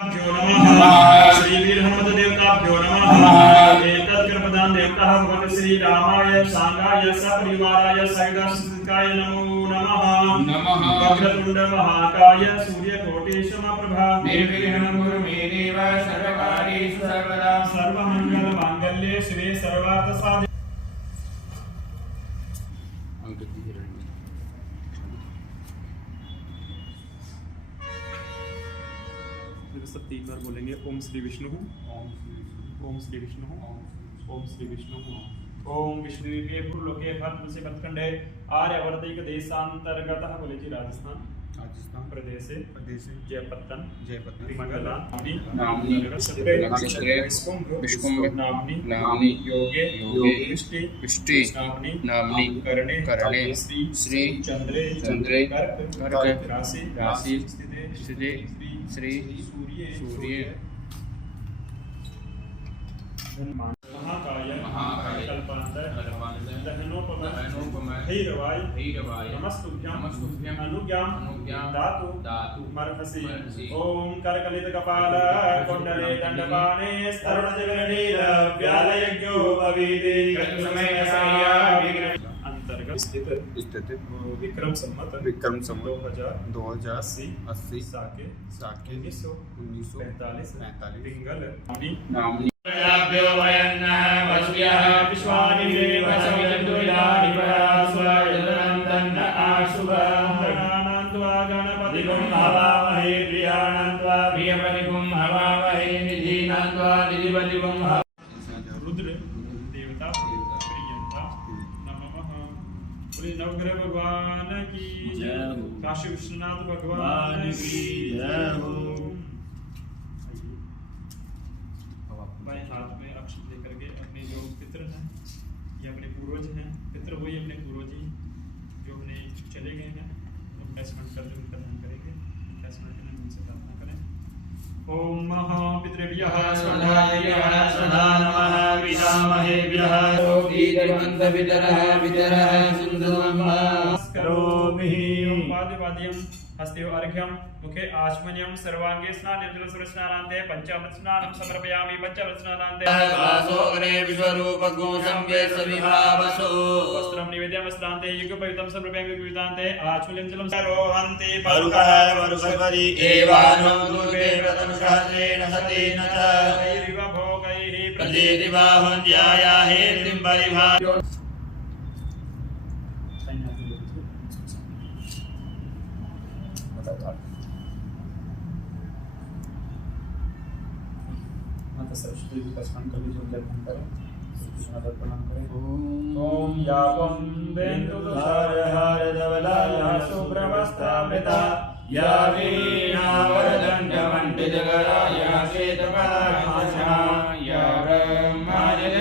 श्री वीर हनुमत देवताभ्यो नमः। एतद्गर्भदान देवता भगवान श्री रामाय सांगाय सपरिवाराय सहिताय नमो नमः। वक्रतुंड महाकाय सूर्यकोटि समप्रभा निर्विघ्नं कुरु मे देव सर्वकार्येषु सर्वदा सर्वमंगल मांगल्ये शिवे सर्वार्थ साधके। सब 3 बार बोलेंगे। ओम श्री विष्णु, ओम श्री विष्णु, ओम श्री विष्णु, ओम विष्णु के लोके भक्त से भटखंडे आर्यवर्तिक देशांतर्गत बोले जी राजस्थान प्रदेश जयपत्तन मंगला नामनी नामनी योगे विष्टि नामनी करणे श्री चंद्रे गर्ग राशि स्थिते श्री सूर्य महाकाय कल्पांतर दहनोपम भैरवाय नमस्तुभ्यं अनुज्ञां दातु मर्हसि। ओम करकलित कपाल कुंडले दंडपाणे स्तरुणजगनील व्यालयज्ञो भवेदे अंतर्गत स्थित विक्रम संवत 2080 साके 1945 पिंगल नामनी भ्यो वयन्नः वस्यः विश्वानि देव समिदुयानि परास्वयनं तन्न आशुभः गणानान्त्वा गणपतिगुं हवामहे प्रियाणान्त्वा प्रियपतिगुं हवामहे निधीनान्त्वा निधिपतिगुं रुद्र देवता प्रियंता नमः। बोले नवग्रह भगवान की जय हो, काशी विश्वनाथ भगवान की जय हो। बाएं हाथ में अक्षत लेकर के अपने जो पितृ हैं या अपने पूर्वज हैं, पितृ वही अपने पूर्वज ही जो अपने चले गए हैं, उनका स्मरण करते उनका ध्यान करेंगे। उनका स्मरण करने उनसे प्रार्थना करें। ओम महापितृभ्यः स्वधायः सदा नमः पितामहेभ्यः दीर्घवन्तपितरः पितरः सुन्दरमस्करोमि। पादवाद्यं हस्ते अर्घ्यं मुखे आचमनीयं सर्वांगे स्नानं जलस्नानान्ते पंचामृत स्नानं समर्पयामि। पंचामृत स्नानान्ते वासोग्रे विश्वरूपकोशं वेशविभावसो वस्त्रं निवेद्यं स्नान्ते युगपवित्रं समर्पयामि। युगपवित्रान्ते आचमनीयं जलं सरोहन्ति परुकः वरुषपरि एवानो दुर्गे व्रतं सहस्रेण सतेन च कैरिव भोगैः प्रदेति बाहुन्याया हेतिं परिभाव्यो माता सरस्वती जी का स्मरण करके जो जप करें, कृष्ण प्रणाम करें। ओम यापम बेंदु तुषारहार धवला शुभ्रवस्त्रावृता या वीणा वरदंड मंडितकरा या श्वेतपदाभाषा या ब्रह्माजल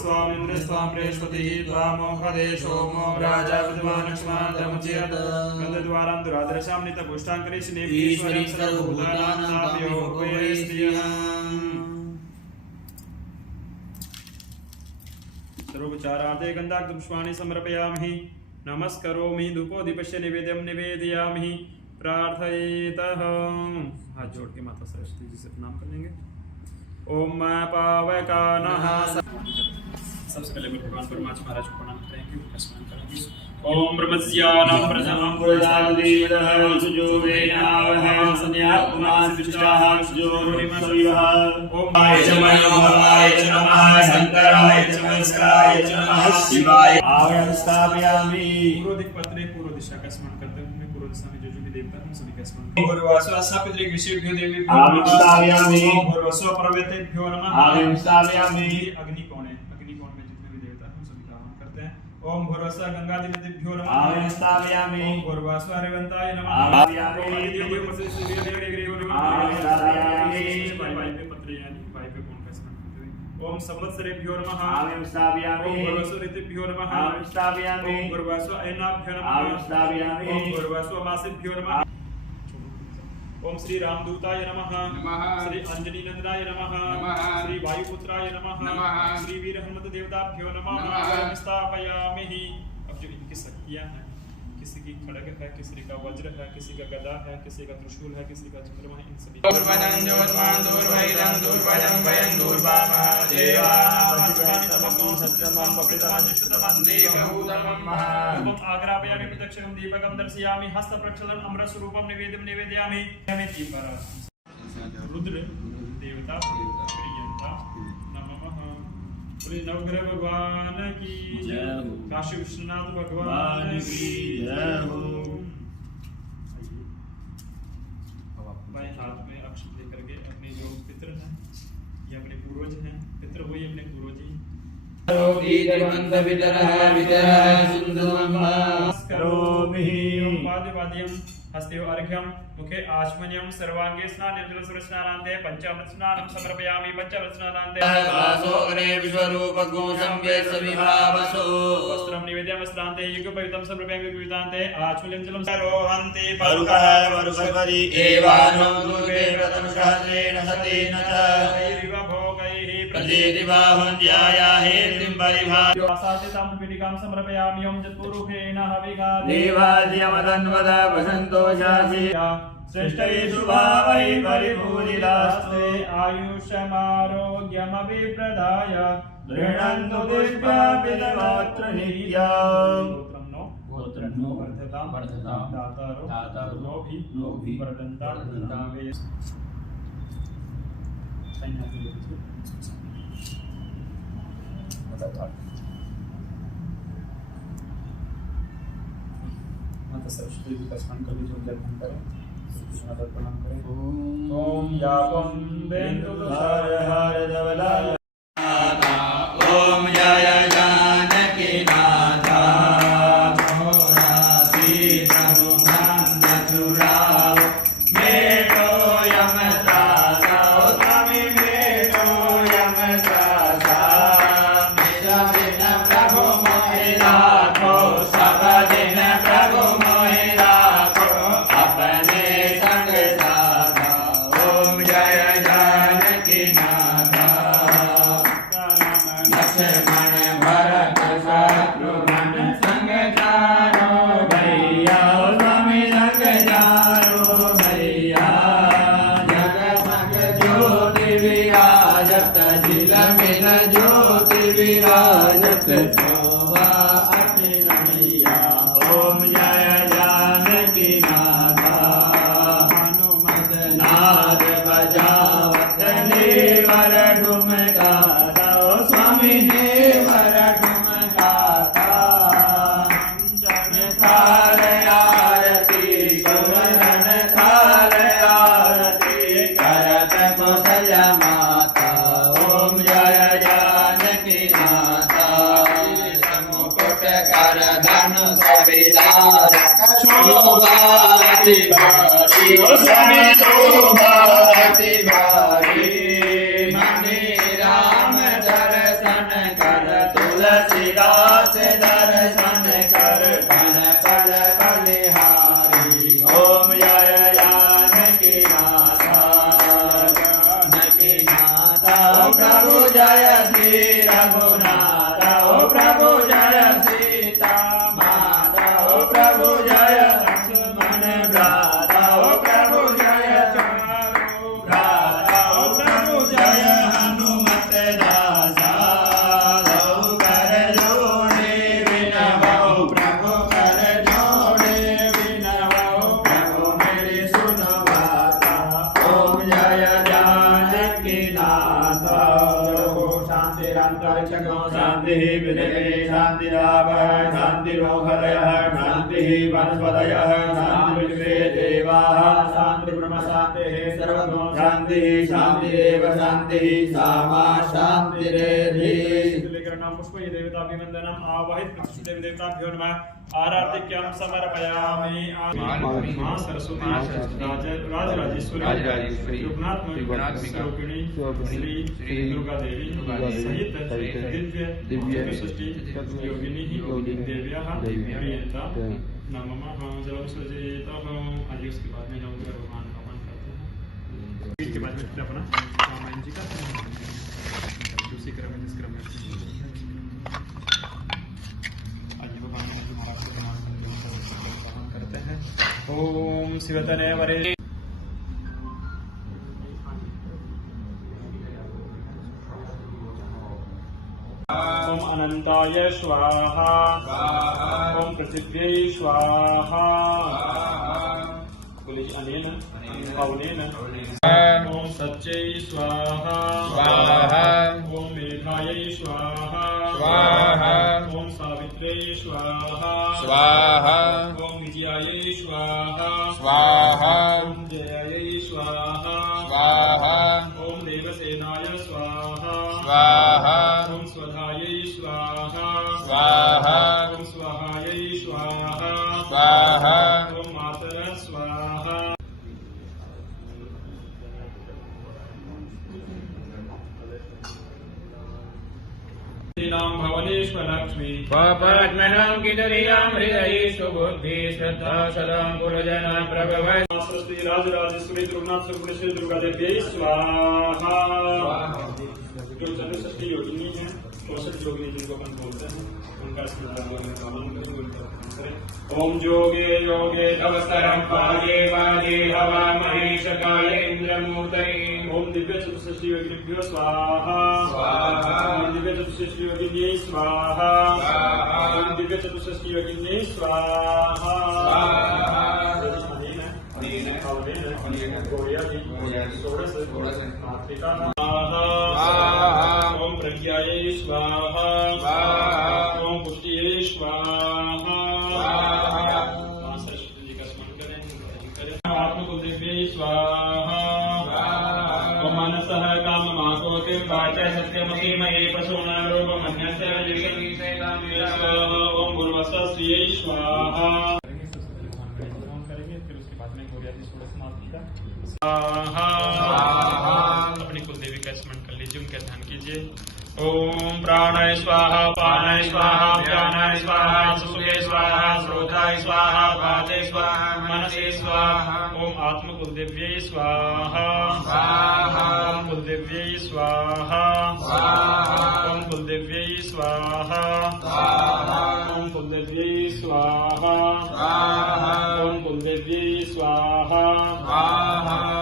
स्वामिन्द्र स्वाम्रेश्वती त्वामोहदेशो मो राजा विद्वान् क्ष्मान्तमुच्यत गन्धद्वारां दुरादर्शां नितपुष्टाङ्करेशने ईश्वरीं सर्वभूतानां सर्वोपचारार्थे गन्धाक्तपुष्पाणि समर्पयामि। नमस्करोमि धूपोदीपस्य निवेद्यं निवेदयामि। प्रार्थयेतः हाथ जोड़ के माता सरस्वती जी से प्रणाम कर लेंगे। ओम पावकानः सबसे पहले भगवान परमात्मा महाराज को प्रणाम करेंगे, उनका स्मरण करेंगे। ओम ब्रह्मस्यानं प्रथमं पुरुषादिदः सुजोवेनावह संध्याकुमारसिष्टाः सुजोरिमसुयः। ओम आय च मनोहराय च नमः शंकराय च महेश्वराय च नमः शिवाय। आवरणं स्थापयामि। पूर्व दिक्पत्रे पूर्व दिशा का स्मरण करते हुए पूर्व दिशा में जो जो भी देवता हैं सभी का स्मरण। भूर्भुवस्सुः स्थापितृ विषयेभ्यो देवेभ्यो आवरणं स्थापयामि। भूर्भुवस्सुः पर्वतेभ्यो नमः। आवरणं स्थापयामि। अग्निकोण में जितने भी देवता हैं सभी का आह्वान करते हैं। ओम भूर्भुवस्सुः गंगादिभ्यो नमः। आवरणं स्थापयामि। ओम भूर्भुवस्सुः हरिवंताय नमः। स्थापयामि। ओम संवत्सरेभ्यो नमः। आवरणं स्थापयामि। ओम भूर्भुवस्सुः ऋतुभ्यो नमः। आवरणं स्थापयामि। ओम भूर्भुवस्सुः अयनाभ्यो नमः। आवरणं स्थापयामि। ओम भूर्भुवस्सुः मासेभ्यो नमः। ओम श्री रामदूताय नमः। श्री अंजनी नंदनाय नमः। श्री वायुपुत्राय नमः। श्री वीर हनुमत देवताभ्यो नमः। स्थापयामि। अब जो इनकी शक्तियां हैं, किसी की खड़ग है, किसी का वज्र है, किसी का गदा है, किसी का त्रिशूल है, किसी का चंद्रमा है, इन सभी दूर्वनं ज्योत्स्मान दूर्वैरं दूर्वयं वयं दूर्वामः देवानामस्मान्नमो सत्यमं पपितमं शुतमं देवहूतमं महा आग्रापयामि प्रत्यक्षं दीपकं दर्शयामि हस्तप्रक्षालनं अमृतस्वरूपं निवेदयामि रुद्र देवता प्रियंता नमः। बोले नवग्रह भगवान की जय हो, काशी विश्वनाथ भगवान की जय हो। बाएं हाथ में अक्षत लेकर के अपने जो पितृ हैं ये अपने पूर्वज हैं, पितृ वही अपने पूर्वज ही हस्ते अर्घ्यम मुखे आचमन्यम सर्वांगे स्नानं जलस्नानान्ते पंचामृत स्नानं समर्पयामि पंचामृत स्नानान्ते वासो अग्रे विश्वरूप गोशं वेशविभावसो वस्त्रं निवेद्य वस्त्रान्ते युगपवित्रं समर्पयामि युगपवित्रान्ते आचमन्यं जलं सरोहन्ति परुकः वरुषपरि एवानो दुर्गे व्रतं सहस्रेण सतेन च कैरिव भोगैः प्रजेति बाहुन्याया हेतिं परिभाव्यो आसादितां पीठिकां समर्पयामि ओं चतुर्मुखेन हविगा देवाद्यमदन्वद वसन्तोषासि श्रेष्ठैषु भावै परिपूरितास्ते आयुष्यमारोग्यमभिप्रदाय गृह्णन्तु पुष्पापितगोत्र नित्यम् गोत्रन्नो वर्धतां दातारो लोभी वर्धन्ता वे माता सरस्वती जी का स्मरण करके जो जल करें, कृष्ण का प्रणाम करें। ओम यापम बेंदु तुषार हार धवला ओम जय जानकी नाथा मोरा सीता मुखांत चुराओ बेटो यमदासा स्वामी बेटो यमदासा मेरा दिन प्रभु मोहि राखो सब दिन प्रभु मोहि राखो अपने संग साधा ओम जय जानकी नाथा लक्ष्मण भरत शत्रुघ्न संग जानो भैया स्वामी संग जानो भैया जगमग ज्योति विराजत झिलमिल ज्योति विराजत शोभा अति रमैया ओम जय जानकी नाथा हनुमत नाद बजावत देवर ढुमकाता स्वामी देवर ढुमकाता थाल आरती सुवर्ण थाल आरती करत कौशल माता ओम जय जानकी माता मुकुट कर धनुष विदार शोभा अति भारी स्वामी शोभा अति भारी मणि राम दर्शन कर तुलसीदास दर्शन कर पल पल बलिहारी ओम जय जानकी नाथा जानकी नाथा ओ प्रभु जय श्री रघुनाथा ओ प्रभु जय सीता माता ओ प्रभु जय लक्ष्मण भ्राता ओ प्रभु जय चारु भ्राता ओ प्रभु जय हनुमत दासा लौ कर जोड़े विनवौ प्रभु कर जोड़े विनवौ प्रभु मेरी सुनो बाता ओम जय जानकी नाथा शांतिरंतरिक्षगो शांति विदे शांति लाभ शांति रोगदय शांति वनस्पतय शांति विश्वे देवाः शांति ब्रह्म शांति सर्वगो शांति शांति देव शांति सामा शांति रेधि नाम पुष्प ये देवता अभिवंदनम आवाहित प्रतिष्ठित देवी देवताभ्यो नमः आराधिक्यं समर्पयामि मां सरस्वती राजराजेश्वरी त्रिगुणात्मक स्वरूपिणी श्री दुर्गा देवी सहित दिव्य सृष्टि योगिनी देव्याः प्रियंता नमः जल सजेतः। आज उसके बाद में नवग्रह भगवान का मन करते हैं, इसके बाद में अपना रामायण जी का दूसरी क्रम में जिस क्रम में आज भगवान महाराज को शिवतने वरे ओम अनंताय स्वाहा ओम पृथिव्यै स्वाहा बोलिए अनेन पवनेन ओम सच्चै स्वाहा ओम मेधायै स्वाहा ओम सावित्र्यै स्वाहा ओम विजयायै स्वाहा ओम जयायै स्वाहा ओम देवसेनाय स्वाहा ओम स्वधायै स्वाहा ओम स्वाहायै स्वाहा ओम मातर स्वाहा नाम भवनेश्वर लक्ष्मी पद्मनां किदरियां हृदयेषु बुद्धि श्रद्धा सदा गुरुजना प्रभवै सरस्वती राजराजेश्वरी दुर्गानाथ सुपुरेश्वरी दुर्गा देवी स्वाहा जो चतुष्षष्ठी योगिनी है 64 योगिनी जिनको अपन बोलते हैं उनका ओम जोगे योगे अवसरं पाये वाजे हवा महेश काले इंद्रमूर्तये ओम दिव्य चतुष्षष्ठी योगिनीभ्यो स्वाहा ओम दिव्य चतुष्षष्ठी योगिनी स्वाहा ओम दिव्य चतुष्षष्ठी योगिनी स्वाहा ओम प्रज्ञायै स्वाहा ओम पुष्टियै स्वाहा सरस्वती जी का स्मरण करें आत्मकुलदेव्यै स्वाहा ओम मनसः काममासोऽतिं वाचः सत्यमसीमये प्रसूनारूपमन्यस्य स्वाहा ओम गुरुवत्सस्यै स्वाहा अपनी कुल देवी का स्मरण कर लीजिए उनका ध्यान कीजिए ओम प्राणाय स्वाहा पानाय स्वाहा व्यानाय स्वाहा सुखे स्वाहा श्रोताय स्वाहा वाचे स्वाहा मनसे स्वाहा ओम आत्म कुलदेव्यै स्वाहा ओम कुलदेव्यै स्वाहा ओम कुलदेव्यै स्वाहा ओम कुलदेव्यै स्वाहा ओम कुलदेव्यै स्वाहा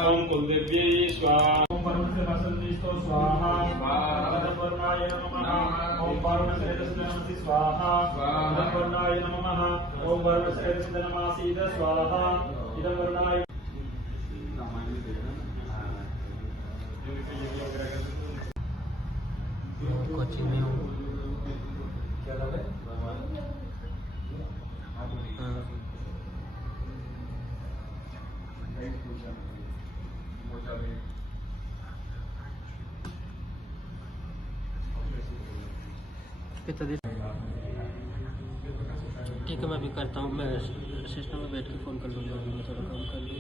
ओम कुलदेव्यै स्वाहा ओम परमस्य वसंतिस्तो स्वाहा ओम वर्णाय नमः ओम परमस्य रजतनमसि स्वाहा ओम वर्णाय नमः ओम परमस्य रजतनमासीद स्वाहा इदं वर्णाय कोचिंग में हूँ क्या लगा ठीक है मैं भी करता हूँ मैं सिस्टम में बैठ के फ़ोन कर लूँगा अभी मैं थोड़ा काम कर लूँगा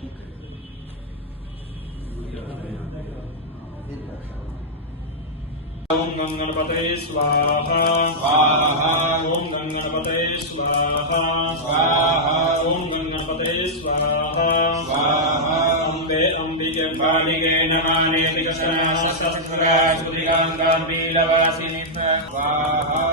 ठीक है ओम गंगणपतये स्वाहा ओम गंगणपतये स्वाहा ओम गंगणपतये स्वाहा अम्बे अंबिके बालिके नमाने विकसना सत्सरा सुदिगांगार्बीलवासिनी स्वाहा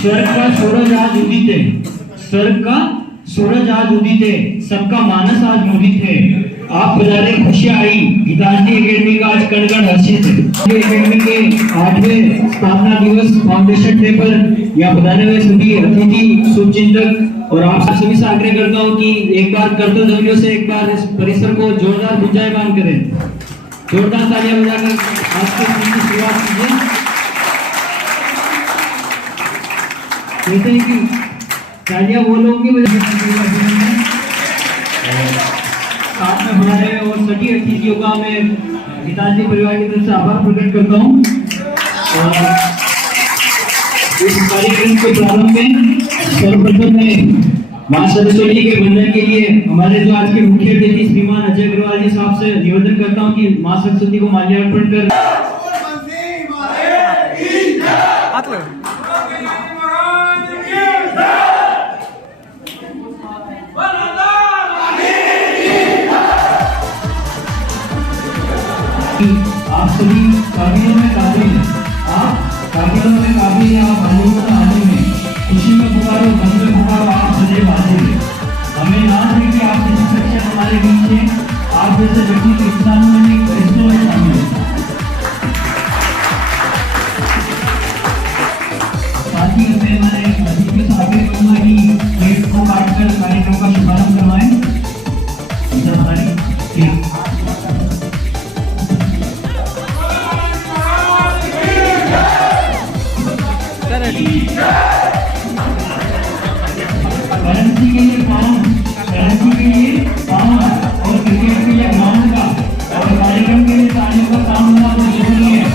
स्वर्ग का सूरज आज उदित है, स्वर्ग का सूरज आज उदित है, सबका मानस आज मुदित है। आप बजारे खुशियाँ आई, गीतांजलि एकेडमी का आज कण कण हर्षित है। एकेडमी के 8वें स्थापना दिवस फाउंडेशन डे पर यहाँ बधाने हुए सभी अतिथि शुभचिंतक और आप सभी से आग्रह करता हूँ कि एक बार करतल ध्वनियों से एक बार इस परिसर को जोरदार गुंजायमान करें। जोरदार तालियां बजाकर आज के दिन की शुरुआत कीजिए। कहते हैं कि तालियां वो लोग की वजह से साथ में हमारे और सभी अतिथियों का मैं गीतांजलि परिवार की तरफ से आभार प्रकट करता हूँ। और इस कार्यक्रम के प्रारंभ में सर्वप्रथम मैं मां सरस्वती के वंदन के लिए हमारे जो आज के मुख्य अतिथि श्रीमान अजय अग्रवाल जी साहब से निवेदन करता हूं कि मां सरस्वती को माल्यार्पण कर आप सभी काबिलों में काबिल हैं, आप काबिलों में काबिल हैं, आप आलिम में आलिम हैं। खुशी में पुकारो, गम में पुकारो, आप सदैव हाजिर हैं। हमें नाज है कि आप जैसे शिक्षक हमारे बीच हैं, आप जैसे व्यक्ति के इंसानों में फरिश्तों में शामिल हैं। साथ ही मैंने अतिथि से आगे कहूँगा कि प्लेट को काटकर कार्यक्रम का शुभारंभ करवाएं। करेंसी के लिए पाउंड, करेंसी के लिए पाउंड और क्रिकेट के लिए ग्राउंड का और कार्यक्रम के लिए तालियों का काम होना बहुत जरूरी है।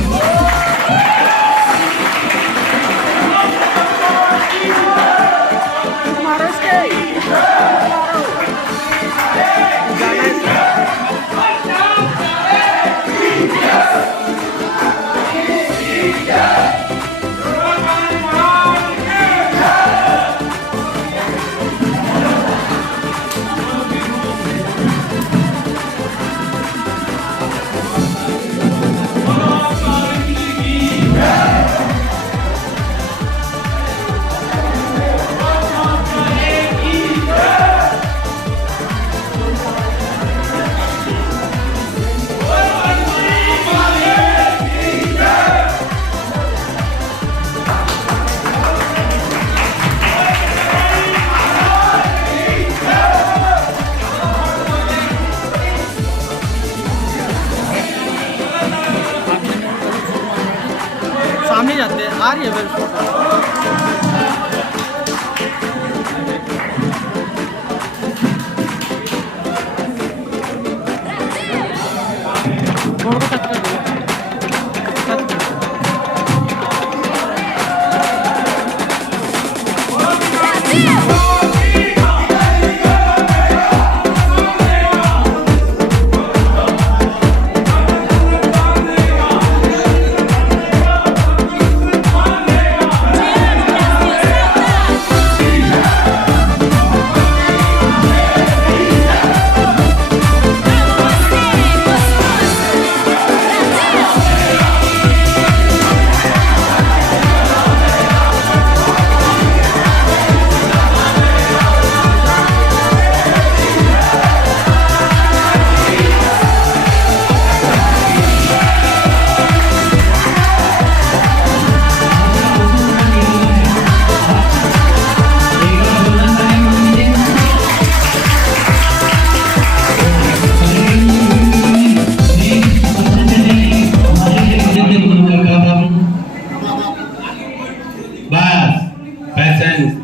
सामने जाते हैं, आ रही है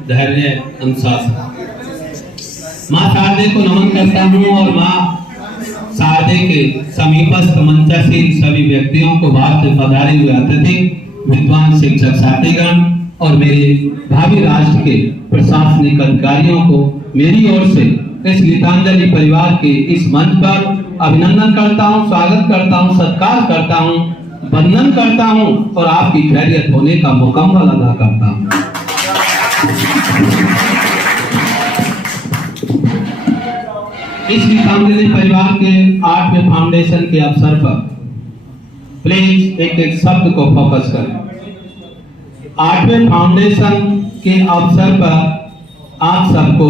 धैर्य अनुशासन। माँ शारदे को नमन करता हूँ और माँ शारदे के समीपस्थ मंचासीन सभी व्यक्तियों को बाहर से पधारे हुए अतिथि, विद्वान शिक्षक साथीगण और मेरे भावी राष्ट्र के प्रशासनिक अधिकारियों को मेरी ओर से इस गीतांजलि परिवार के इस मंच पर अभिनंदन करता हूँ, स्वागत करता हूँ, सत्कार करता हूँ, वंदन करता हूँ और आपकी खैरियत होने का मुकम्मल अदा करता हूँ। इस गीतांजलि परिवार के 8वें फाउंडेशन के अवसर पर प्लीज एक एक शब्द को फोकस करें। 8वें फाउंडेशन के अवसर पर आप सबको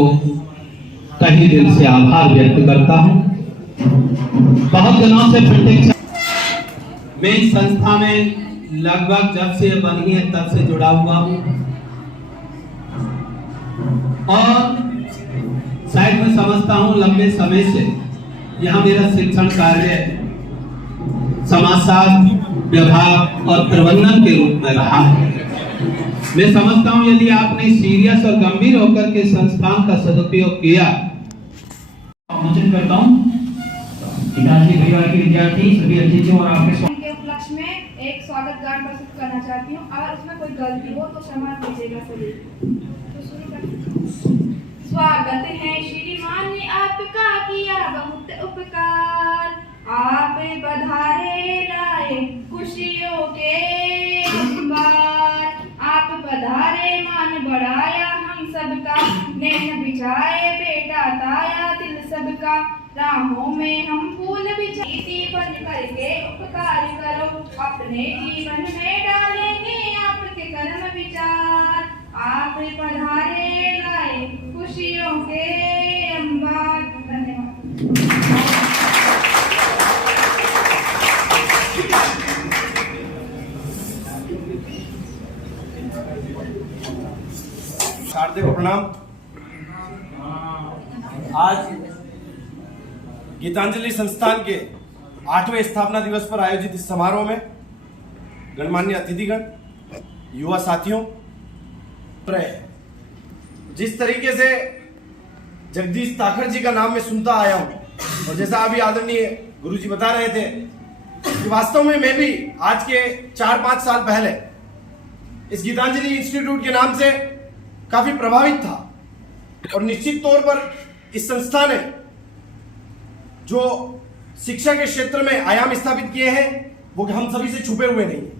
तहे दिल से आभार व्यक्त करता हूं। बहुत दिनों से प्रतीक्षा मैं इस संस्था में लगभग जब से बनी है तब से जुड़ा हुआ हूं और शायद मैं समझता हूँ लंबे समय से यहाँ मेरा शिक्षण कार्य समाजशास्त्र विभाग और प्रबंधन के रूप में रहा है। मैं समझता हूँ यदि आपने सीरियस और गंभीर होकर के संस्थान का सदुपयोग किया। आमंत्रित करता हूँ गीतांजलि परिवार के विद्यार्थी सभी अतिथियों और आपके के उपलक्ष्य में एक स्वागत गान प्रस्तुत करना चाहती हूँ। अगर उसमें कोई गलती हो तो क्षमा कीजिएगा सभी। तो शुरू करते। स्वागत है श्रीमान ने आपका किया बहुत उपकार, आप पधारे लाए खुशियों के अंबार, आप पधारे मान बढ़ाया हम सबका, नेह बिछाए बेटा ताया दिल सबका, राहों में हम फूल बिछाई बन करके उपकार करो, अपने जीवन में डालेंगे आपके कर्म विचार, आप पधारे लाए खुशियों के अंबार। धन्यवाद। शारदे को प्रणाम। आज गीतांजलि संस्थान के 8वें स्थापना दिवस पर आयोजित इस समारोह में गणमान्य अतिथिगण, युवा साथियों, जिस तरीके से जगदीश ताखड़ जी का नाम मैं सुनता आया हूं और जैसा अभी आदरणीय गुरुजी बता रहे थे कि वास्तव में मैं भी आज के 4-5 साल पहले इस गीतांजलि इंस्टीट्यूट के नाम से काफी प्रभावित था और निश्चित तौर पर इस संस्था ने जो शिक्षा के क्षेत्र में आयाम स्थापित किए हैं वो हम सभी से छुपे हुए नहीं है।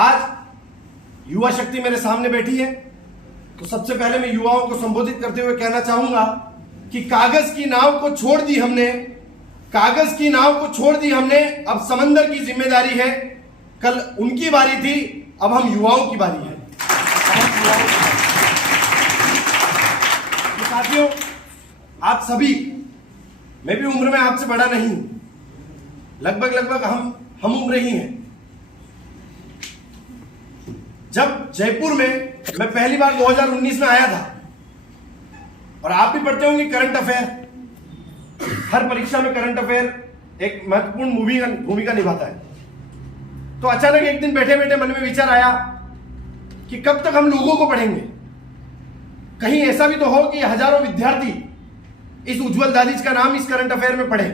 आज युवा शक्ति मेरे सामने बैठी है तो सबसे पहले मैं युवाओं को संबोधित करते हुए कहना चाहूंगा कि कागज की नाव को छोड़ दी हमने, कागज की नाव को छोड़ दी हमने, अब समंदर की जिम्मेदारी है। कल उनकी बारी थी, अब हम युवाओं की बारी है। तो साथियों, आप सभी, मैं भी उम्र में आपसे बड़ा नहीं, लगभग हम उम्र ही हैं। जब जयपुर में मैं पहली बार 2019 में आया था और आप भी पढ़ते होंगे करंट अफेयर, हर परीक्षा में करंट अफेयर एक महत्वपूर्ण भूमिका निभाता है। तो अचानक एक दिन बैठे बैठे मन में विचार आया कि कब तक हम लोगों को पढ़ेंगे, कहीं ऐसा भी तो हो कि हजारों विद्यार्थी इस उज्जवल दादीज का नाम इस करंट अफेयर में पढ़े।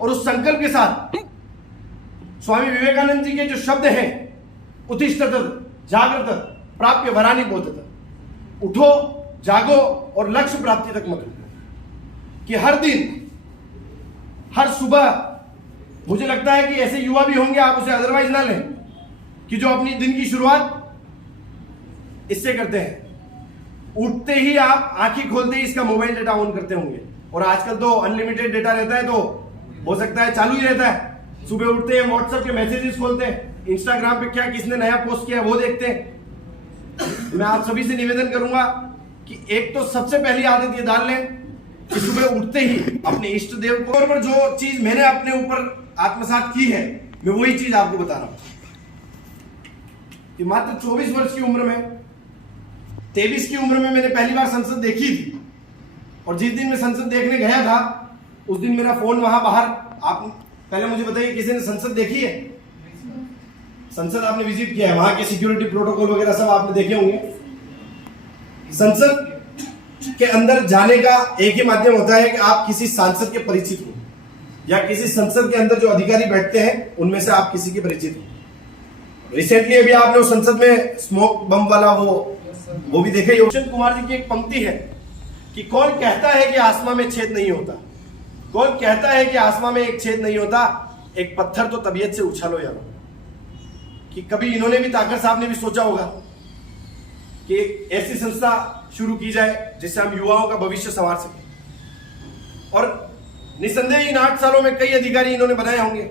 और उस संकल्प के साथ स्वामी विवेकानंद जी के जो शब्द हैं, उत्तिष्ठत जागृत प्राप्य वरानि बोधत, उठो जागो और लक्ष्य प्राप्ति तक मत रुको, कि हर दिन हर सुबह, मुझे लगता है कि ऐसे युवा भी होंगे, आप उसे अदरवाइज ना लें, कि जो अपनी दिन की शुरुआत इससे करते हैं। उठते ही आप आंखें खोलते ही इसका मोबाइल डेटा ऑन करते होंगे और आजकल तो अनलिमिटेड डेटा रहता है, तो हो सकता है चालू ही रहता है। सुबह उठते हैं व्हाट्सएप के मैसेजेस खोलते हैं, इंस्टाग्राम पे क्या किसने नया पोस्ट किया है वो देखते हैं। मैं आप सभी से निवेदन करूंगा कि एक तो सबसे पहली आदत ये डाल लें कि सुबह उठते ही अपने इष्ट देव को, पर जो चीज मैंने अपने ऊपर आत्मसात की है मैं वही चीज आपको बता रहा हूं कि मात्र 24 वर्ष की उम्र में, 23 की उम्र में मैंने पहली बार संसद देखी थी और जिस दिन मैं संसद देखने गया था उस दिन मेरा फोन वहां बाहर। आप पहले मुझे बताइए, किसी ने संसद देखी है? संसद आपने विजिट किया है, वहां के सिक्योरिटी प्रोटोकॉल वगैरह सब आपने देखे होंगे। संसद के अंदर जाने का एक ही माध्यम होता है कि आप किसी सांसद के परिचित हो या किसी संसद के अंदर जो अधिकारी बैठते हैं उनमें से आप किसी के परिचित हो। रिसेंटली अभी आपने उस संसद में स्मोक बम वाला वो भी देखा ही। भूषण कुमार जी की एक पंक्ति है कि कौन कहता है कि आसमां में छेद नहीं होता, कौन कहता है कि आसमां में एक छेद नहीं होता, एक पत्थर तो तबीयत से उछालो यारो। कि कभी इन्होंने भी, ताकर साहब ने भी सोचा होगा कि ऐसी संस्था शुरू की जाए जिससे हम युवाओं का भविष्य संवार सके। और निसंदेह इन 8 सालों में कई अधिकारी इन्होंने बनाए होंगे।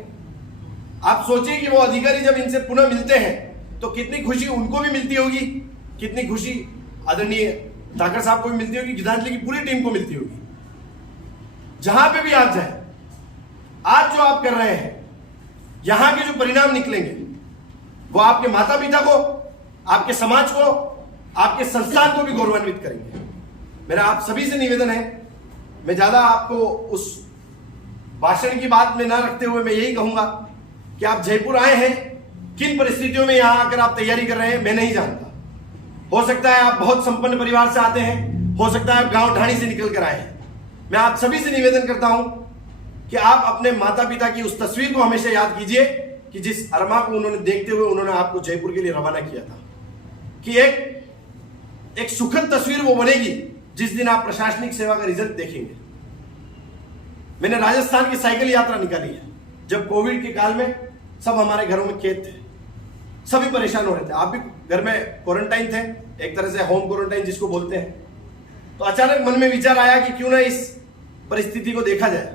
आप सोचिए कि वो अधिकारी जब इनसे पुनः मिलते हैं तो कितनी खुशी उनको भी मिलती होगी, कितनी खुशी आदरणीय ताकर साहब को भी मिलती होगी, गीतांजलि की पूरी टीम को मिलती होगी। जहां पे भी आप जाए, आज जो आप कर रहे हैं, यहां के जो परिणाम निकलेंगे वो आपके माता पिता को, आपके समाज को, आपके संस्थान को भी गौरवान्वित करेंगे। मेरा आप सभी से निवेदन है, मैं ज्यादा आपको उस भाषण की बात में ना रखते हुए मैं यही कहूंगा कि आप जयपुर आए हैं, किन परिस्थितियों में यहां आकर आप तैयारी कर रहे हैं मैं नहीं जानता। हो सकता है आप बहुत संपन्न परिवार से आते हैं, हो सकता है आप गांव ढाणी से निकल कर आए हैं। मैं आप सभी से निवेदन करता हूं कि आप अपने माता पिता की उस तस्वीर को हमेशा याद कीजिए कि जिस अरमा को उन्होंने देखते हुए उन्होंने आपको जयपुर के लिए रवाना किया था, कि एक सुखद तस्वीर वो बनेगी जिस दिन आप प्रशासनिक सेवा का रिजल्ट देखेंगे। मैंने राजस्थान की साइकिल यात्रा निकाली है, जब कोविड के काल में सब हमारे घरों में कैद थे, सभी परेशान हो रहे थे, आप भी घर में क्वारंटाइन थे, एक तरह से होम क्वारंटाइन जिसको बोलते हैं। तो अचानक मन में विचार आया कि क्यों ना इस परिस्थिति को देखा जाए।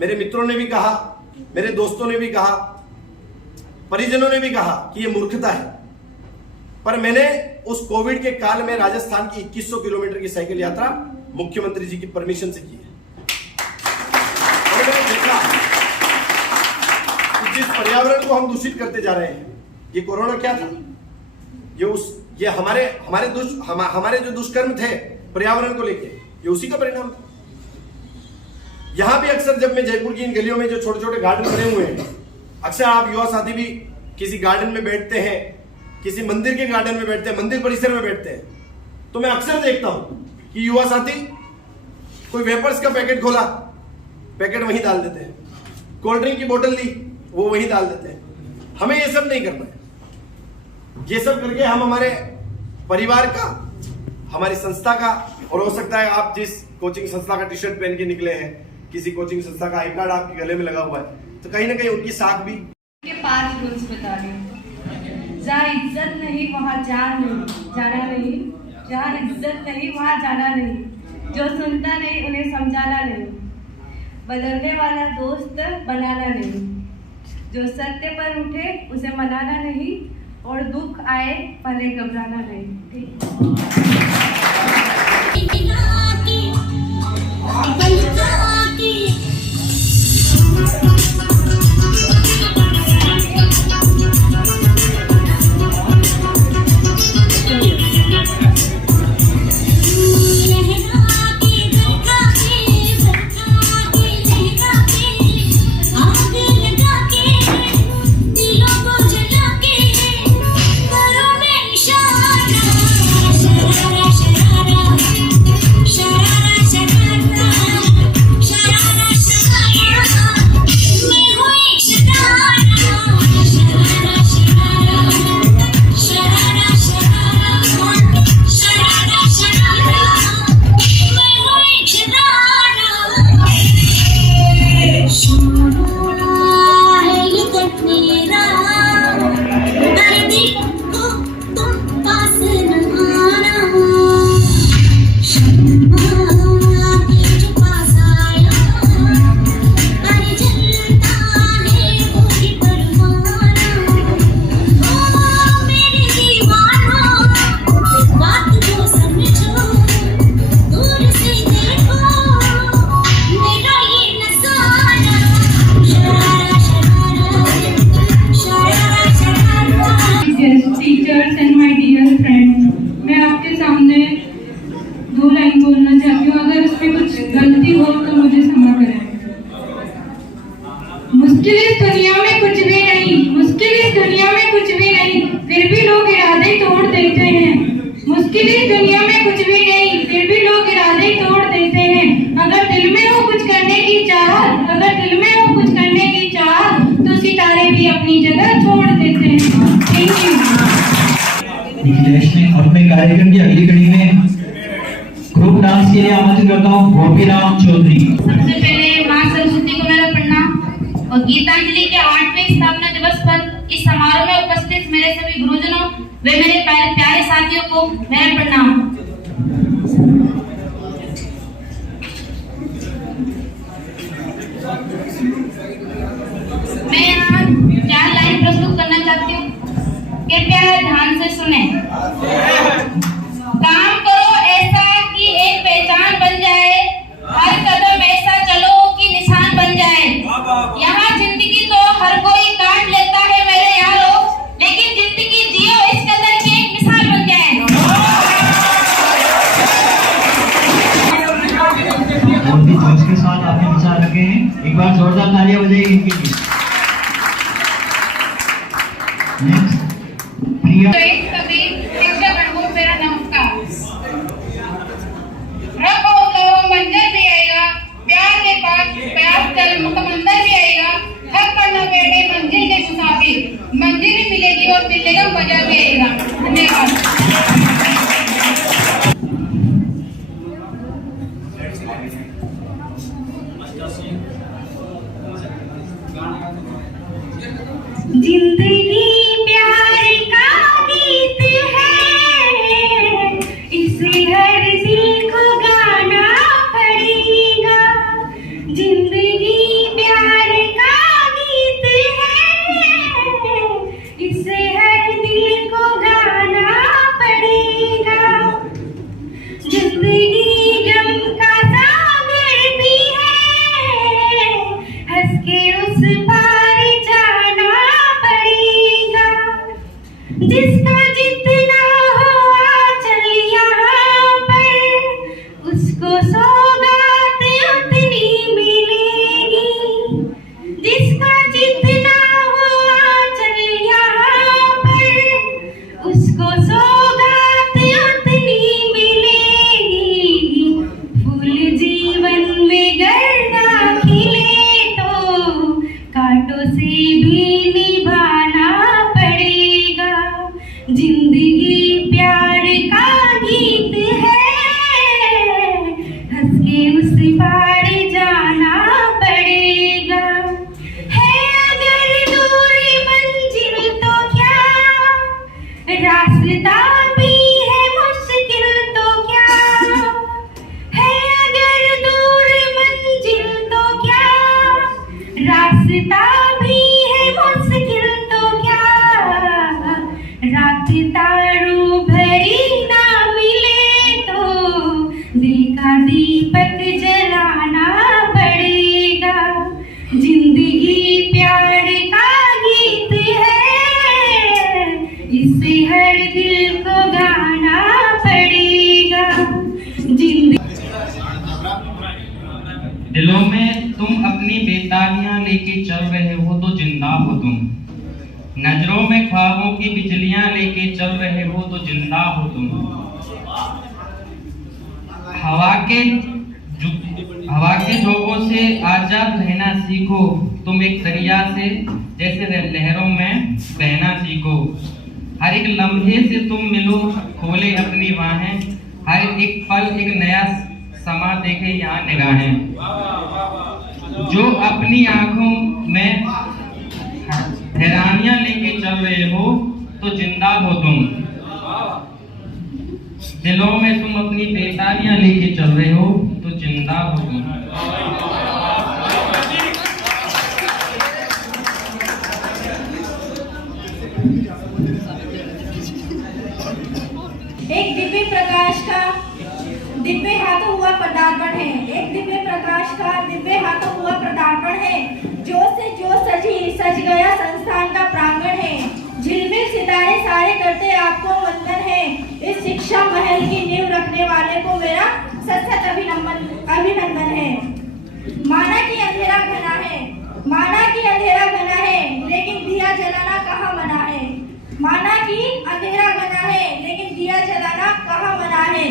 मेरे मित्रों ने भी कहा, मेरे दोस्तों ने भी कहा, परिजनों ने भी कहा कि यह मूर्खता है, पर मैंने उस कोविड के काल में राजस्थान की 2100 किलोमीटर की साइकिल यात्रा मुख्यमंत्री जी की परमिशन से की है। और मैंने देखा कि जिस पर्यावरण को हम दूषित करते जा रहे हैं, ये कोरोना क्या था, ये हमारे जो दुष्कर्म थे पर्यावरण को लेके, ये उसी का परिणाम था। यहां भी अक्सर जब मैं जयपुर की इन गलियों में जो छोटे छोटे गार्डन बने हुए हैं, अक्सर आप युवा साथी भी किसी गार्डन में बैठते हैं, किसी मंदिर के गार्डन में बैठते हैं, मंदिर परिसर में बैठते हैं, तो मैं अक्सर देखता हूं कि युवा साथी कोई वेपर्स का पैकेट खोला, पैकेट वहीं डाल देते हैं, कोल्ड ड्रिंक की बोतल ली, वो वहीं डाल देते हैं। हमें ये सब नहीं करना है। ये सब करके हम हमारे परिवार का, हमारी संस्था का, और हो सकता है आप जिस कोचिंग संस्था का टी शर्ट पहन के निकले हैं, किसी कोचिंग संस्था का आई कार्ड आपके गले में लगा हुआ है, तो कहीं ना कहीं उनकी साख भी। 5 रूल्स बता रही हूँ। जहाँ इज्जत नहीं वहाँ जाना नहीं, जहाँ इज्जत नहीं वहाँ जाना नहीं, जो सुनता नहीं उन्हें समझाना नहीं, बदलने वाला दोस्त बनाना नहीं, जो सत्य पर उठे उसे मनाना नहीं, और दुख आए पहले घबराना नहीं। अपने कार्यक्रम की अगली कड़ी में ग्रुप डांस के लिए आमंत्रित करता हूँ गोपीराम चौधरी। सबसे पहले मां सरस्वती को मेरा प्रणाम, और गीतांजलि के 8वें स्थापना दिवस पर इस समारोह में उपस्थित मेरे सभी गुरुजनों व मेरे प्यारे साथियों को मेरा प्रणाम। मैं यहाँ 4 लाइन प्रस्तुत करना चाहती हूँ, कृपया ध्यान से सुने। काम करो ऐसा कि एक पहचान बन जाए, हर कदम ऐसा चलो कि निशान बन जाए। यहाँ जिंदगी तो हर कोई काट लेता है मेरे यारों, लेकिन जिंदगी जियो इस कदर की एक मिसाल बन जाए। बहुत ही जोश के साथ आपने विचार रखे हैं। एक बार जोरदार तालियां बजाइए इनके लिए। नेक्स्ट प्रिया। सभी शिक्षकगण को मेरा नमस्कार। रब और मंजर भी आएगा, प्यार के पास प्यास चल समंदर भी आएगा, थक कर न बैठे मंजिल के मुसाफिर, मंजिल भी मिलेगी और मिलने का मजा भी आएगा। धन्यवाद। जिंदगी प्यार का गीत है, इसे हर दिल को गाना पड़ेगा। जिंदगी प्यार का गीत है, इसे हर दिल को गाना पड़ेगा। जिंदगी गम का सागर भी है, हंस के उस पार जाना पड़ेगा। जिसका जितना हुआ चल यहाँ पर, उसको सौगात उतनी मिलेगी। जिसका जितना हुआ चल यहाँ पर, उसको सौगात उतनी मिलेगी। फूल जीवन में गर्दा खिले तो कांटों से भी निभाना पड़ेगा। जिंदगी प्यार का गीत है, हंस के उस पार जाना पड़ेगा। है अगर दूर मंजिल तो क्या, रास्ता भी है मुश्किल तो क्या। है अगर दूर मंजिल तो क्या, रास्ता भी है मुश्किल तो क्या। रात तारों भरी ना मिले तो दिल का दीपक जलाना पड़ेगा। जिंदगी प्यार का गीत है, इसे हर दिल को गाना पड़ेगा। दिलों में तुम अपनी बेताबियां लेके चल रहे हो तो जिंदा हो तुम। नजरों में ख्वाबों की बिजलियां लेके चल रहे हो तो जिंदा हो तुम। हवा के झोंकों से आजाद रहना सीखो तुम। एक दरिया से जैसे लहरों में बहना सीखो। हर एक लम्हे से तुम मिलो, खोले अपनी बाहें। हर एक पल एक नया समा देखे यहाँ निगाहें। जो अपनी आंखों में हैरानियां लेके चल रहे हो तो जिंदा हो तुम। दिलों में तुम अपनी बेताबियां लेके चल रहे हो तो जिंदा हो तुम। एक दिव्य प्रकाश का दिव्य हाथों हुआ पदार्पण है। एक दिव्य प्रकाश का दिव्य हाथों हुआ पदार्पण है। जो से जो सज गया संस्थान का प्रांगण है। झिलमिल सितारे सारे करते आपको वंदन है। इस शिक्षा महल की नींव रखने वाले को मेरा सत अभिनंदन है। माना कि अंधेरा घना है, माना कि अंधेरा घना है, लेकिन दिया जलाना कहाँ मना है। माना कि अंधेरा घना है, लेकिन दिया जलाना कहाँ मना है।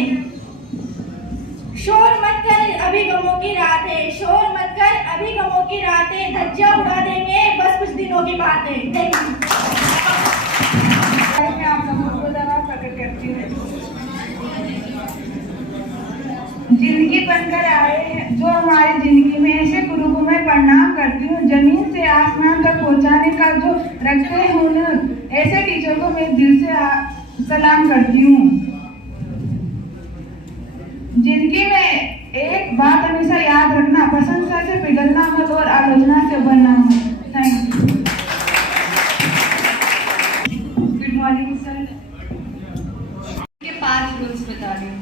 शोर मत कर अभी गमों की रात है, शोर मत कर अभी गमों की रात है। धज्जियां उड़ा देंगे बस कुछ दिनों की बात है। मैं आप सबको धन्यवाद प्रकट करती हूँ। जिंदगी बनकर आए जो हमारी जिंदगी में, ऐसे गुरु को मैं प्रणाम करती हूँ। जमीन से आसमान तक पहुँचाने का जो रखते हैं हुनर, ऐसे टीचर को मैं दिल से सलाम करती हूँ। जिंदगी में एक बात हमेशा याद रखना, प्रशंसा से पिघलना मत और आलोचना से उभरना मत। Thank you. Good morning sir. के 5 रूल्स बता रही हूँ।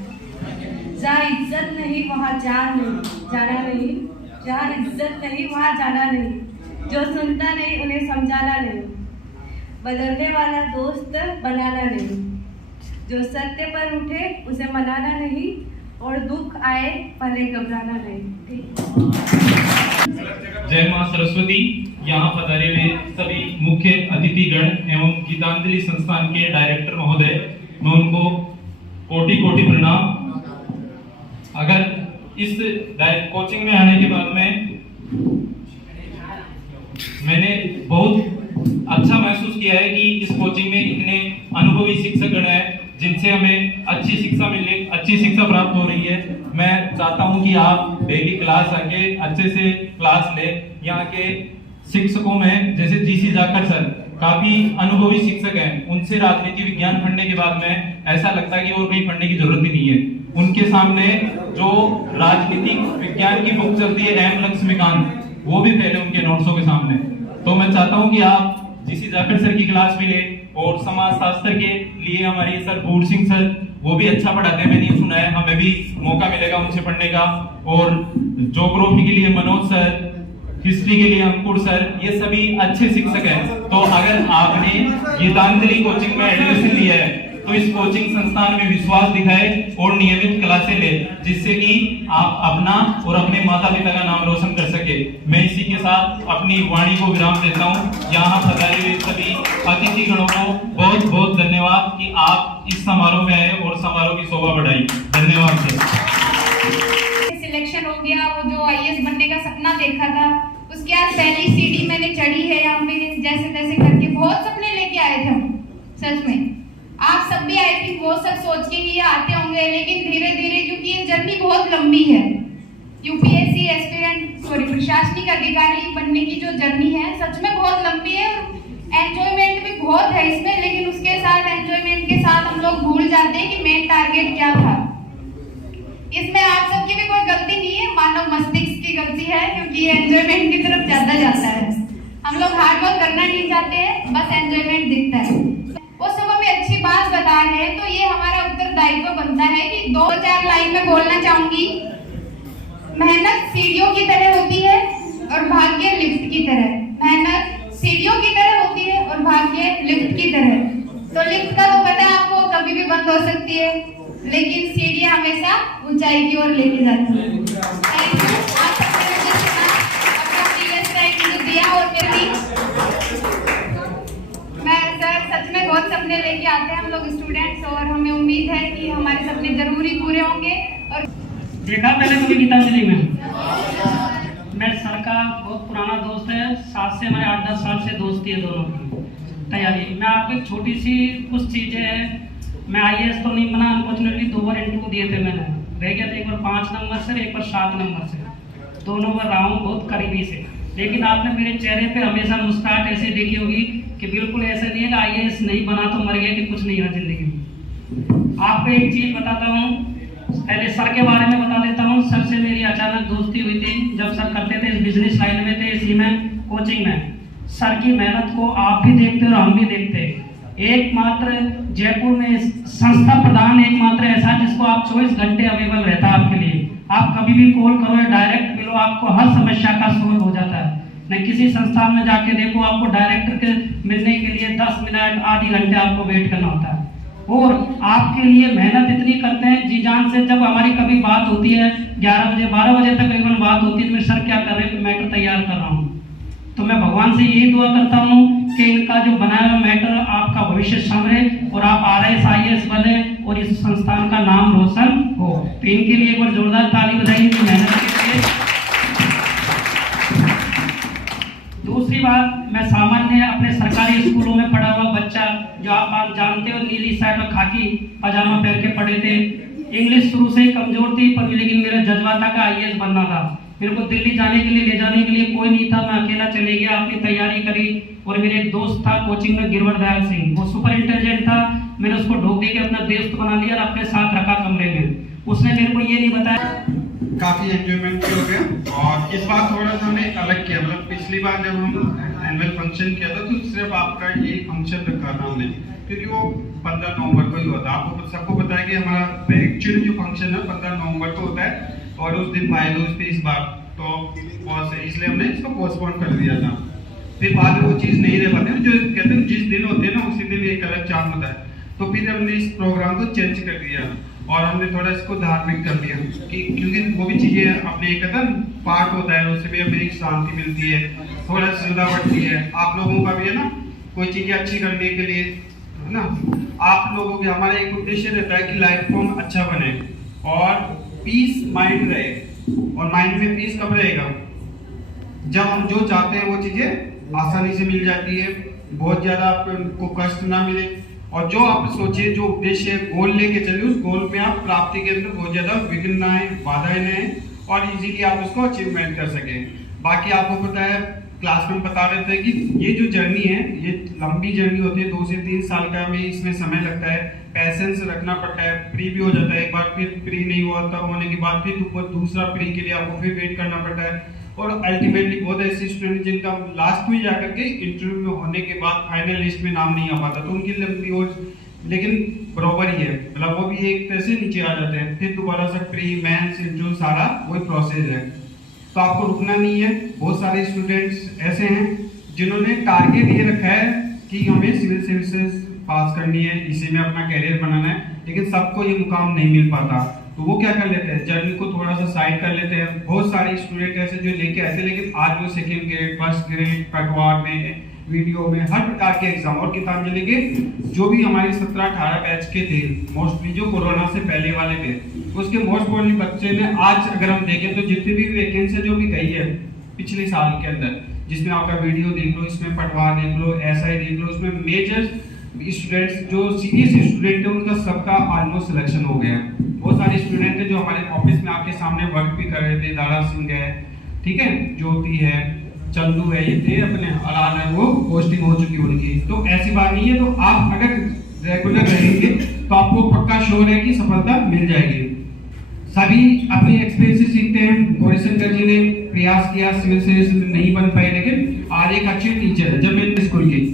जहाँ इज्जत नहीं वहाँ जाना नहीं, जहाँ इज्जत नहीं वहाँ जाना नहीं। जो सुनता नहीं उन्हें समझाना नहीं। बदलने वाला दोस्त बनाना नहीं। जो सत्य पर उठे उसे मनाना नहीं और दुख आए पहले घबराना नहीं। ठीक। जय मां सरस्वती। यहाँ पधारे हुए सभी मुख्य अतिथिगण एवं गीतांजलि संस्थान के डायरेक्टर महोदय, मैं उनको कोटि कोटि प्रणाम। अगर इस कोचिंग में आने के बाद में मैंने बहुत अच्छा महसूस किया है कि इस कोचिंग में इतने अनुभवी शिक्षकगण हैं जिनसे हमें अच्छी शिक्षा प्राप्त हो रही है। मैं चाहता हूं कि आप डेली क्लास आके अच्छे से क्लास ले। यहाँ के शिक्षकों में जैसे जीसी जाकर सर काफी अनुभवी शिक्षक हैं, उनसे राजनीति विज्ञान पढ़ने के बाद में ऐसा लगता है कि और कहीं पढ़ने की जरूरत ही नहीं है। उनके सामने जो राजनीतिक विज्ञान की बुक चलती है एम लक्ष्मीकांत, वो भी पहले उनके नोट्सों के सामने। तो मैं चाहता हूं कि आप जीसी जाकर सर की क्लास भी ले। और समाज शास्त्र के लिए हमारे सर भूर सिंह सर, वो भी अच्छा पढ़ाते हैं, मैंने सुना है, हमें भी मौका मिलेगा उनसे पढ़ने का। और ज्योग्राफी के लिए मनोज सर, हिस्ट्री के लिए अंकुर सर, ये सभी अच्छे शिक्षक हैं। तो अगर आपने गीतांजलि कोचिंग में एडमिशन लिया है तो इस कोचिंग संस्थान में विश्वास दिखाए और नियमित क्लासें ले, जिससे कि आप अपना और अपने माता पिता का नाम रोशन कर सके। मैं इसी के साथ अपनी वाणी को विराम देता हूँ। यहाँ पधारे हुए सभी अतिथिगणों को बहुत बहुत धन्यवाद कि आप इस समारोह में आए और समारोह की शोभा बढ़ाई। धन्यवाद सर। सिलेक्शन हो गया, वो जो आईएएस बनने का सपना देखा था, उसके आज पहली सीढ़ी मैंने चढ़ी है। यहाँ पे जैसे तैसे करके बहुत सपने लेके आए थे हम, सच में। आप सब भी आई थिंक वो सब सोच के ही आते होंगे, लेकिन धीरे धीरे, क्योंकि ये जर्नी बहुत लंबी है, यूपीएससी एस्पिरेंट प्रशासनिक अधिकारी बनने की जो जर्नी है सच में बहुत लंबी है और एंजॉयमेंट भी बहुत है इसमें। लेकिन उसके साथ एंजॉयमेंट के साथ हम लोग भूल जाते हैं कि मेन टारगेट क्या था। इसमें आप सबकी भी कोई गलती नहीं है, मानव मस्तिष्क की गलती है, क्योंकि ये एंजॉयमेंट की तरफ ज्यादा जाता है। हम लोग हार्ड वर्क करना नहीं चाहते हैं, बस एंजॉयमेंट दिखता है। वो सब हमें अच्छी बात बता रहे हैं, तो ये हमारा उत्तरदायित्व बनता है कि 2-4 लाइन में बोलना चाहूंगी। मेहनत सीढ़ियों की तरह होती है और भाग्य लिफ्ट की तरह। मेहनत सीढ़ियों की तरह होती है और भाग्य लिफ्ट की तरह। तो लिफ्ट का तो पता है आपको, कभी भी बंद हो सकती है, लेकिन सीढ़ियां हमेशा ऊंचाई की ओर लेके जाती है। Thank you. आप सबने मुझे सुना, अपना प्रीवियस टाइम दिया। और मेरी मैं सर सच में बहुत सपने लेके आते हैं हम लोग स्टूडेंट्स, और हमें उम्मीद है कि हमारे सपने जरूर ही पूरे होंगे। और देखा पहले कभी गीतांजलि में, मैं सर का बहुत पुराना दोस्त है, साथ से हमारे 8-10 साल से दोस्ती है दोनों की तैयारी। मैं आपको एक छोटी सी कुछ चीज़ें हैं, मैं आईएएस तो नहीं बना, अनफॉर्चुनेटली 2 बार इंटरव्यू दिए थे मैंने, रह गया था एक बार 5 नंबर से, एक बार 7 नंबर से, दोनों बार रहा हूँ बहुत करीबी से। लेकिन आपने मेरे चेहरे पे हमेशा मुस्कुराहट ऐसे देखी होगी कि बिल्कुल ऐसे नहीं है कि आईएएस नहीं बना तो मर गया, कि कुछ नहीं है जिंदगी में। आपको एक चीज़ बताता हूँ, पहले सर के बारे में बता देता हूँ। सर से मेरी अचानक दोस्ती हुई थी जब सर करते थे, इस बिजनेस लाइन में थे, इसी में कोचिंग में। सर की मेहनत को आप भी देखते और हम भी देखते। एकमात्र जयपुर में संस्था प्रधान एकमात्र ऐसा जिसको आप 24 घंटे अवेलेबल रहता है आपके लिए। आप कभी भी कॉल करो या डायरेक्ट मिलो, आपको हर समस्या का सोल्व हो जाता है। न किसी संस्थान में जाके देखो, आपको डायरेक्टर के मिलने के लिए 10 मिनट आधे घंटे आपको वेट करना होता है। और आपके लिए मेहनत इतनी करते हैं जी जान से। जब हमारी कभी बात होती है 11 बजे 12 बजे तक करीबन बात होती है, तो मैं सर क्या कर रहे हैं, मैटर तैयार कर रहा हूँ। तो मैं भगवान से यही दुआ करता हूँ कि इनका जो बनाया हुआ मैटर आपका भविष्य संवरे और आप RIS IAS बने और इस संस्थान का नाम रोशन हो। तो इनके लिए एक बार जोरदार ताली बजाइए मेहनत के लिए। दूसरी बात, मैं सामान्य अपने सरकारी स्कूलों में पढ़ा हुआ बच्चा, जो आप जानते हो, नीली शर्ट और खाकी पजामा पहन के पढ़े थे। इंग्लिश शुरू से ही कमजोर थी, पर लेकिन मेरा जज्बा था कि IAS बनना था। मेरे को दिल्ली जाने के लिए, ले जाने के लिए कोई नहीं था, मैं अकेला चले गया, अपनी तैयारी करी। और मेरे एक दोस्त था कोचिंग में, गिरवर दयाल सिंह, वो सुपर इंटेलिजेंट था। मैंने उसको ढोक के अपना दोस्त बना लिया और अपने साथ रखा कमरे में। उसने मेरे को ये नहीं बताया। काफी एंजॉयमेंट भी हो गया और इस बार थोड़ा सा हमने अलग किया। मतलब पिछली बार जब हम एनुअल फंक्शन किया था तो सिर्फ आपका ये फंक्शन रखा था हमने, क्योंकि वो 15 नवंबर को ही हुआ था। आपको सबको पता है कि हमारा एक्चुअली जो फंक्शन है 15 नवंबर को होता है और उस दिन भाईदूज थी इस बार, तो इसलिए हमने इसको पोस्टपोन कर दिया था। फिर बाद में वो चीज़ नहीं रह पाती, जो कहते हैं जिस दिन होते हैं ना उसी दिन एक अलग चार्म होता है। तो फिर हमने इस प्रोग्राम को चेंज कर दिया और हमने थोड़ा इसको धार्मिक कर दिया कि क्योंकि वो भी चीज़ें अपने एक कदम पाठ होता है, उससे भी हमें एक शांति मिलती है, थोड़ा श्रद्धा बढ़ती है। आप लोगों का भी है ना, कोई चीज़ें अच्छी करने के लिए है ना, आप लोगों के हमारा एक उद्देश्य रहता है कि लाइफ को हम अच्छा बने और पीस माइंड रहे। और माइंड में पीस कब रहेगा? जब हम जो चाहते हैं वो चीज़ें आसानी से मिल जाती है, बहुत ज़्यादा आपको कष्ट ना मिले, और जो आप सोचिए, जो उद्देश्य है, गोल लेके चलिए, उस गोल में आप प्राप्ति के अंदर बहुत ज़्यादा विघ्न ना आए, बाधाएं ना आए, और इजीली आप उसको अचीवमेंट कर सकें। बाकी आपको पता है, क्लास में बता रहे थे कि ये जो जर्नी है ये लंबी जर्नी होती है, 2 से 3 साल का हमें इसमें समय लगता है, पैसेंस रखना पड़ता है। प्री भी हो जाता है एक बार, फिर प्री नहीं हुआ तब होने के बाद फिर दूसरा प्री के लिए आपको फिर वेट करना पड़ता है। और अल्टीमेटली बहुत ऐसे स्टूडेंट जिनका लास्ट में जाकर के इंटरव्यू में होने के बाद फाइनल लिस्ट में नाम नहीं आ पाता, तो उनकी लंबी और लेकिन बराबर ही है, मतलब वो भी एक तरह से नीचे आ जाते हैं। फिर दोबारा से प्री मेंस इंटरव्यू सारा वही प्रोसेस है, तो आपको रुकना नहीं है। बहुत सारे स्टूडेंट्स ऐसे हैं जिन्होंने टारगेट ये रखा है कि हमें सिविल सर्विसेज पास करनी है, इसी में अपना कैरियर बनाना है, लेकिन सबको ये मुकाम नहीं मिल पाता। तो वो क्या कर लेते हैं, जर्नी को थोड़ा सा साइड कर लेते हैं। बहुत सारे स्टूडेंट ऐसे जो लेके आते हैं, लेकिन आज वो सेकेंड ग्रेड, फर्स्ट ग्रेड, पखवाड़ में, वीडियो में, हर प्रकार के एग्जाम, और गीतांजलि के जो भी हमारे 17-18 बैच के थे, मोस्टली जो कोरोना से पहले वाले थे, उसके मोस्ट प्रोबेबली बच्चे ने आज अगर हम देखें तो जितनी भी वैकेंसी जो भी गई है पिछले साल के अंदर, जिसमें आपका वीडियो देख लो, इसमें पटवार देख लो, SI देख लो, उसमें मेजर स्टूडेंट्स जो सीरियस स्टूडेंट है उनका सबका ऑलमोस्ट सिलेक्शन हो गया। बहुत सारे स्टूडेंट है जो हमारे ऑफिस में आपके सामने वर्क भी कर रहे थे, दारा सिंह है, ठीक है, ज्योति है, चंदू है, ये थे अपने अलान है, वो पोस्टिंग हो चुकी उनकी। तो ऐसी बात नहीं है, तो आप अगर रेगुलर रहेंगे तो आपको पक्का श्योर है कि सफलता मिल जाएगी। सभी अपने एक्सपीरियंस से सीखते हैं। गौरीशंकर जी ने प्रयास किया, सिविल सर्विस नहीं बन पाए, लेकिन आज एक अच्छे टीचर है। जब मैं स्कूल की,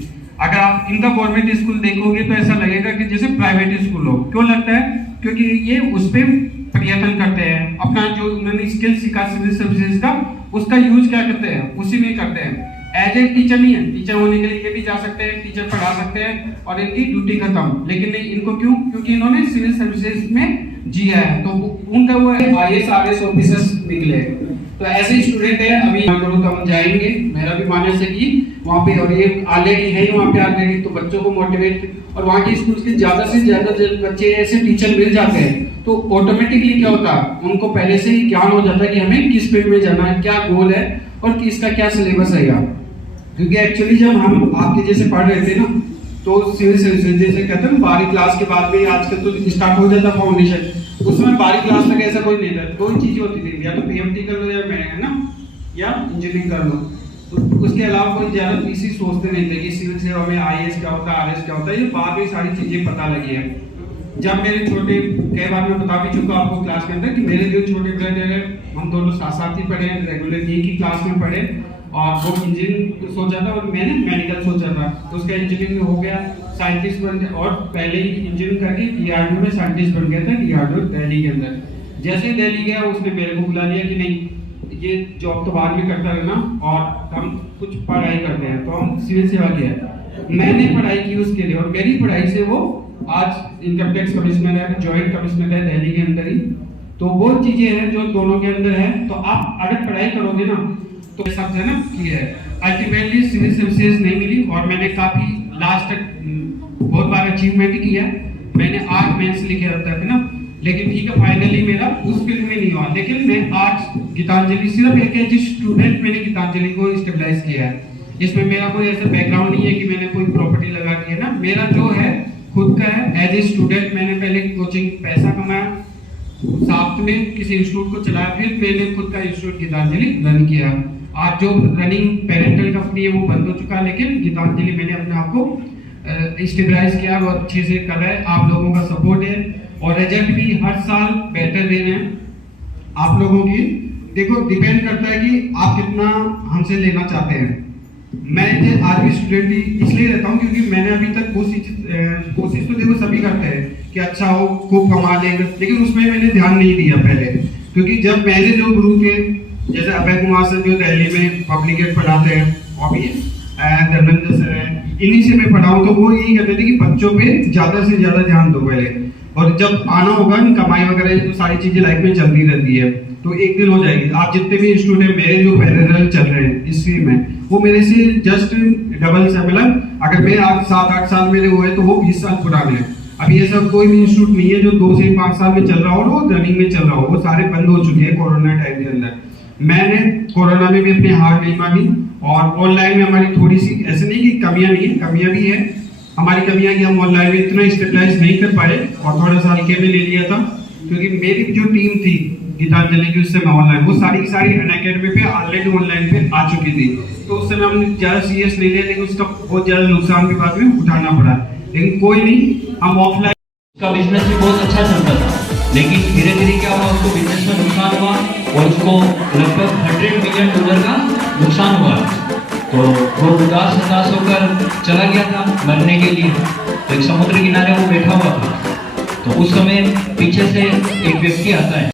अगर आप इन द गवर्नमेंट स्कूल देखोगे तो ऐसा लगेगा कि जैसे प्राइवेट स्कूल हो। क्यों लगता है? क्योंकि ये उस पर प्रयत्न करते हैं, अपना जो उन्होंने स्किल सीखा सिविल सर्विसेज का, उसका यूज क्या करते हैं, उसी में करते हैं। एज ए टीचर नहीं है, टीचर होने के लिए ये भी जा सकते हैं, टीचर पढ़ा सकते हैं और इनकी ड्यूटी खत्म, लेकिन नहीं, इनको क्यों? क्योंकि इन्होंने सिविल सर्विसेज में जिया है, तो उनका वो IAS RS ऑफिसर्स निकले। तो ऐसे स्टूडेंट है, अभी तो हम जाएंगे, मेरा भी मानस है कि वहाँ पे, और ये ऑलरेडी है वहाँ पे ऑलरेडी, तो बच्चों को मोटिवेट, और वहाँ के स्कूल के ज्यादा से ज्यादा बच्चे ऐसे टीचर मिल जाते हैं तो ऑटोमेटिकली क्या होता है, उनको पहले से ही ज्ञान हो जाता है कि हमें किस फील्ड में जाना है, क्या गोल है और किसका क्या सिलेबस है। क्योंकि एक्चुअली जब हम आपके जैसे पढ़ रहे थे ना, तो सिविल सर्विसेज जैसे कहते हैं 12वीं क्लास के बाद में, आजकल तो स्टार्ट हो जाता फाउंडेशन, उसमें 12वीं क्लास तक ऐसा कोई नहीं था, दो ही चीजें होती थी, या तो PMT कर लो या मैं है ना, या इंजीनियरिंग कर लो। तो उसके अलावा कोई ज्यादा तीसरी सोचते नहीं थे कि सिविल सेवा में IAS क्या होता है, RS क्या होता है। ये बाद में सारी चीजें पता लगी है। जब मेरे छोटे, कई बार मैं बता भी चुका आपको क्लास के अंदर कि मेरे जो छोटे ब्रदर है, हम दोनों साथ साथ ही पढ़े, रेगुलर एक ही क्लास में पढ़े, और वो इंजीनियरिंग सोचा था और मैंने मेडिकल सोचा था, तो उसका इंजीनियरिंग हो गया, साइंटिस्ट बन गया, और पहले ही इंजीनियरिंग करके DRDO में साइंटिस्ट बन गया था, DRDO दिल्ली के अंदर। जैसे ही दिल्ली गया, उसने मेरे को बुला लिया कि नहीं, ये जॉब तो बाद में करता रहना और हम कुछ पढ़ाई करते हैं, तो हम सिविल सेवा किया। मैंने पढ़ाई की उसके लिए, और मेरी पढ़ाई से वो आज इनकम टैक्स कमिश्नर है, जॉइंट कमिश्नर है दिल्ली के अंदर ही। तो वो चीजें हैं जो दोनों के अंदर है। तो आप अगर पढ़ाई करोगे ना तो सब है ना क्लियर है। अल्टीमेटली सिविल सर्विसेज नहीं मिली, और मैंने काफी लास्ट तक बहुत बार अचीवमेंट किया। मैंने 8 मेंस लिखे अब तक ना, लेकिन ठीक है, फाइनली मेरा उस फील्ड में नहीं हुआ। लेकिन मैं आज गीतांजलि सिर्फ एक एज स्टूडेंट मैंने गीतांजलि को स्टेबलाइज किया है। इसमें मेरा कोई ऐसा बैकग्राउंड नहीं है कि मैंने कोई प्रॉपर्टी लगा दी है ना, मेरा जो है खुद का है। एज ए स्टूडेंट मैंने पहले कोचिंग पैसा कमाया, साथ में किसी इंस्टीट्यूट को चलाया, फिर मैंने खुद का इंस्टीट्यूट गीतांजलि रन किया। आज जो रनिंग पेरेंटल कंपनी है वो बंद हो चुका है, लेकिन गीतांजलि मैंने अपने आप को स्टेबलाइज किया, वो अच्छे से कर रहा है। आप लोगों का सपोर्ट है और रिजल्ट भी हर साल बेटर दे रहे हैं आप लोगों की। देखो, डिपेंड करता है कि आप कितना हमसे लेना चाहते हैं। मैं आज भी स्टूडेंट ही इसलिए रहता हूँ क्योंकि मैंने अभी तक कोशिश तो देखो सभी करते हैं कि अच्छा हो, खूब कमा लेंगे, लेकिन उसमें मैंने ध्यान नहीं दिया पहले। क्योंकि जब मैंने जो गुरु के जैसे अभय कुमार सर जो दिल्ली में पब्लिकेट पढ़ाते हैं, और भी धर्मेंद्र सर है, इन्हीं से मैं पढ़ाऊँ, तो वो यही कहते थे कि बच्चों पे ज्यादा से ज्यादा ध्यान दो पहले। और जब आना होगा कमाई वगैरह तो सारी चीजें लाइफ में चलती रहती है, तो एक दिन हो जाएगी। आप जितने भी इंस्टीट्यूट है मेरे जो पैरेलल चल रहे हैं इस फील्ड में, वो मेरे से जस्ट डबल से, मतलब अगर मैं आज 7-8 साल मेरे हुए तो वो 20 साल पुराने हैं। अभी ऐसा कोई भी इंस्टीट्यूट नहीं है जो 2 से 5 साल में चल रहा हो और वो रनिंग में चल रहा हो, वो सारे बंद हो चुके हैं कोरोना टाइम के अंदर। मैंने कोरोना में भी अपनी हार नहीं मानी, और ऑनलाइन में हमारी थोड़ी सी, ऐसे नहीं कि कमियां नहीं है, कमियां भी है हमारी। कमियां कि हम ऑनलाइन में इतना स्टेबलाइज नहीं कर पाए और थोड़ा सा हल्के में ले लिया था, क्योंकि मेरी जो टीम थी गीतांजलि की, उससे मैं ऑनलाइन, वो सारी अनअकैडमी पे ऑलरेडी ऑनलाइन पे आ चुकी थी, तो उस समय हमने ज़्यादा सीरियस नहीं लिया, लेकिन उसका बहुत ज़्यादा नुकसान भी बाद में उठाना पड़ा। लेकिन कोई नहीं, हम ऑफलाइन का बिजनेस भी बहुत अच्छा चलता था, लेकिन धीरे धीरे क्या हुआ, उसको बिजनेस में नुकसान हुआ और उसको लगभग $100 मिलियन का नुकसान हुआ। तो वो उदास होकर चला गया था मरने के लिए। तो एक समुद्र किनारे वो बैठा हुआ था, तो उस समय पीछे से एक व्यक्ति आता है।